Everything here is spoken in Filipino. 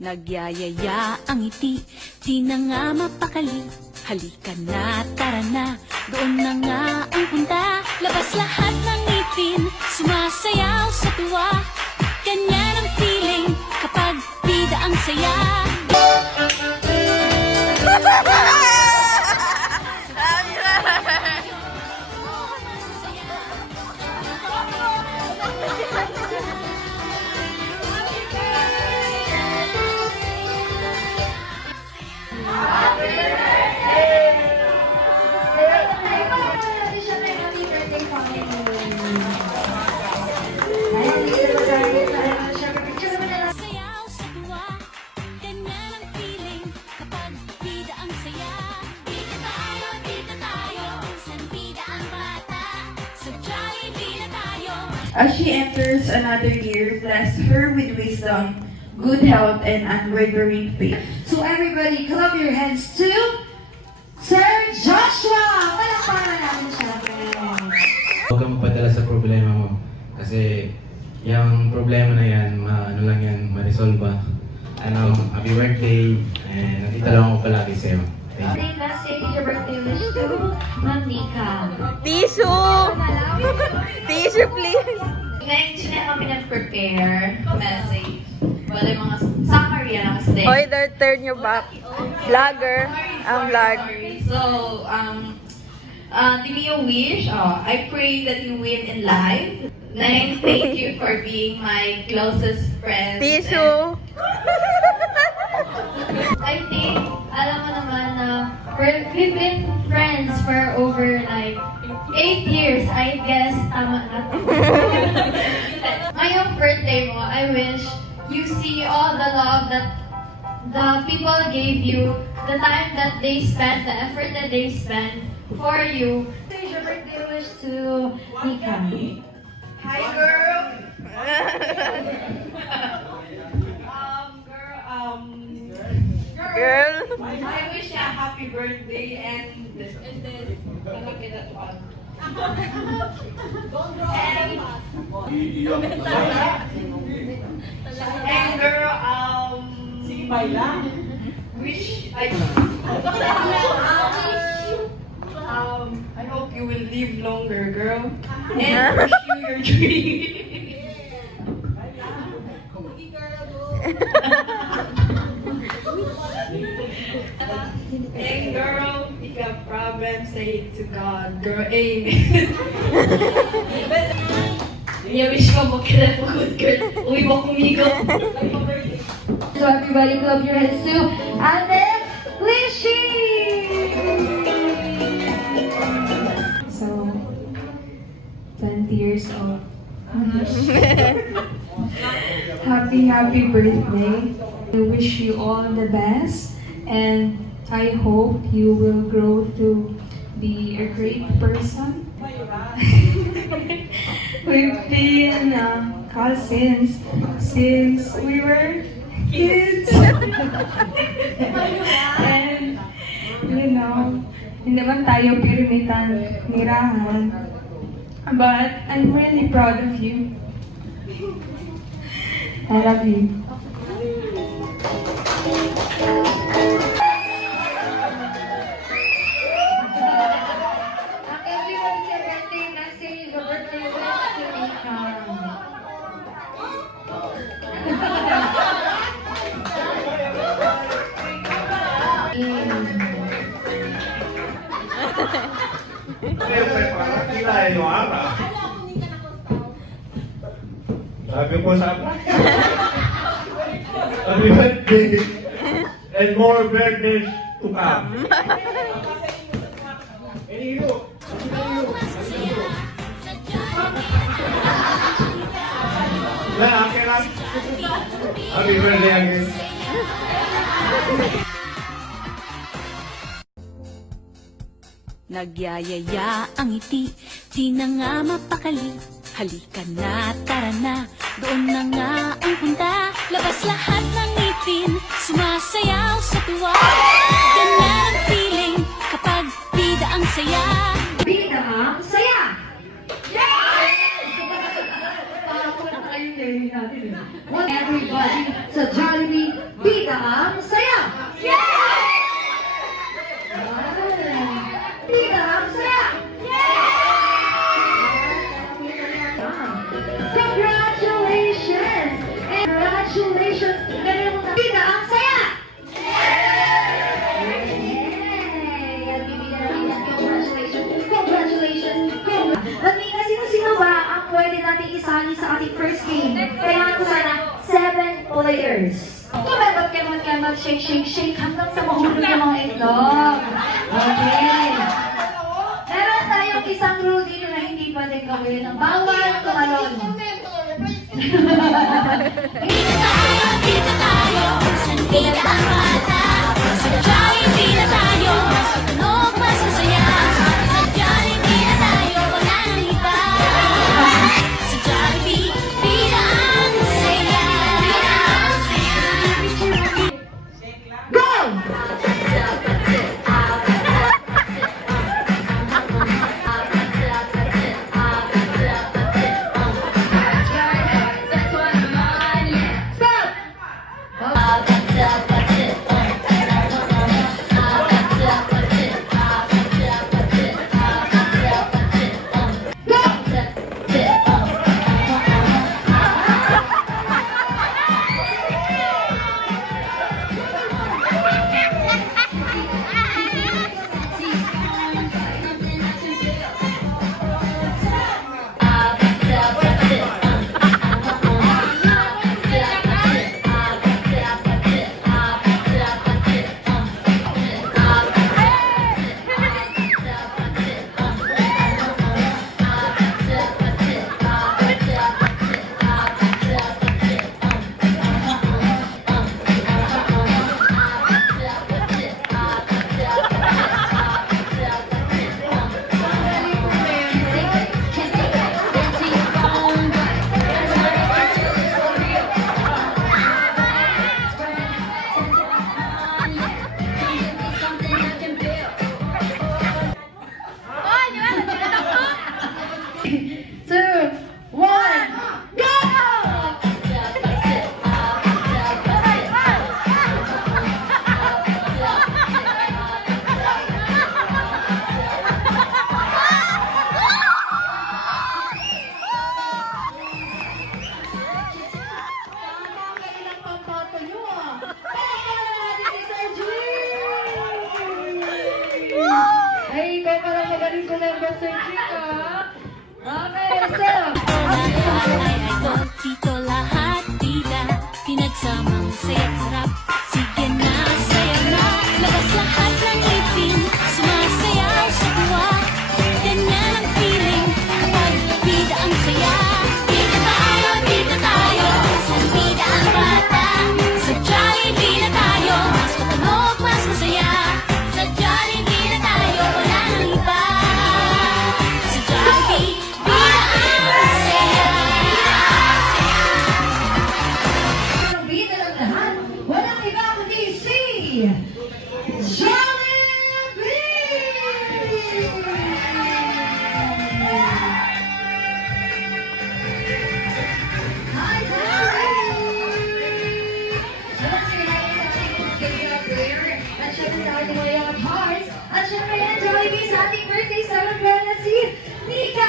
Nagyayaya ang ngiti, di na nga mapakali. Halika na, tara na, doon na nga ang punta. Labas lahat ng ngipin, sumasayaw sa tuwa. Ganyan ang feeling kapag bida ang saya. As she enters another year, bless her with wisdom, good health, and unwavering faith. So everybody, clap your hands to Sir Joshua! Palakpakan natin siya, friends. Huwag kang mapadala sa problema mo. Kasi yung problema na yan, ano lang yan, ma-resolve. Happy birthday, and nandito lang ako palagi sa'yo. Thank you. Let's say your birthday wish to Ma'am Nika. Tissue! Tissue, please! Ngayon, siya kami nag-prepare message. Wala yung mga summary lang kasi. Oy, turn your back. Vlogger. Ang vlog. So, give me a wish. I pray that you win in life. Then, thank you for being my closest friend. Tissue! I think, alam mo naman na we've been friends for over like 8 years. I guess, tama na. Ngayong birthday mo, I wish you see all the love that the people gave you, the time that they spent, the effort that they spent for you. Here's your birthday wish to Nika. Hi, girl! Girl. I wish you a happy birthday and then look at that one. And girl, wish I hope you will live longer, girl. And wish you your dream. And girl, if you have problems, say it to God. Girl, amen. Wish ko mo kaya good girl. Uwi mo kumigo. So everybody clap your hands to Ate Lishi! So, 20 years old. Happy birthday. I wish you all the best and I hope you will grow to be a great person. We've been cousins since we were kids. And, you know, hindi man tayo pirimitan, nirahan. But I'm really proud of you. I love you. Everyone's birthday message, your birthday wish to Nika. Sabi ko sa happy birthday and more birthdays to come. Happy birthday again. Nagyayaya ang ngiti, di na nga mapakali. Halika na, tara na, doon na nga ang punta. Labas lahat ng ngipin, sumasayaw sa tuwa. Ganyan ang feeling kapag bida ang saya. Bida ang saya! Everybody sa Jollibee, players. Kemot, shake hanggang sa mahulog yung mga itlog. Okay. Meron tayong isang rule dito na hindi pwedeng gawin. Ang bawal tumalon. Dito tayo, saan kita ang bata? Sadya hindi na tayo, mas matunog, mas masaya. Sadya hindi na tayo, wala nang iba. Sa Jollibee, bida ang saya. Go! Ay, ikaw parang magaling ko ng Sir Chica. Okay, so. Dito lahat bida, pinagsamang saya't sarap. Sige na, saya na, labas lahat ng ipin, sumasayaw sa tuwa. Ganyan ang feeling, kapag bida ang saya. Dito tayo, saan bida ang bata? Sa Jollibee na tayo, mas matunog, mas masaya. Sa Jollibee na tayo, wala nang iba. Sa Jollibee, bida ang saya. Ang bida ng lahat, walang iba kundi si Jollibee! Hi, Jollibee! Salamat sa inyo sa ating K-pop player. At syempre sa ating mga young hearts. At syempre yan, Jollibee, sa ating birthday celebrant na si Nika!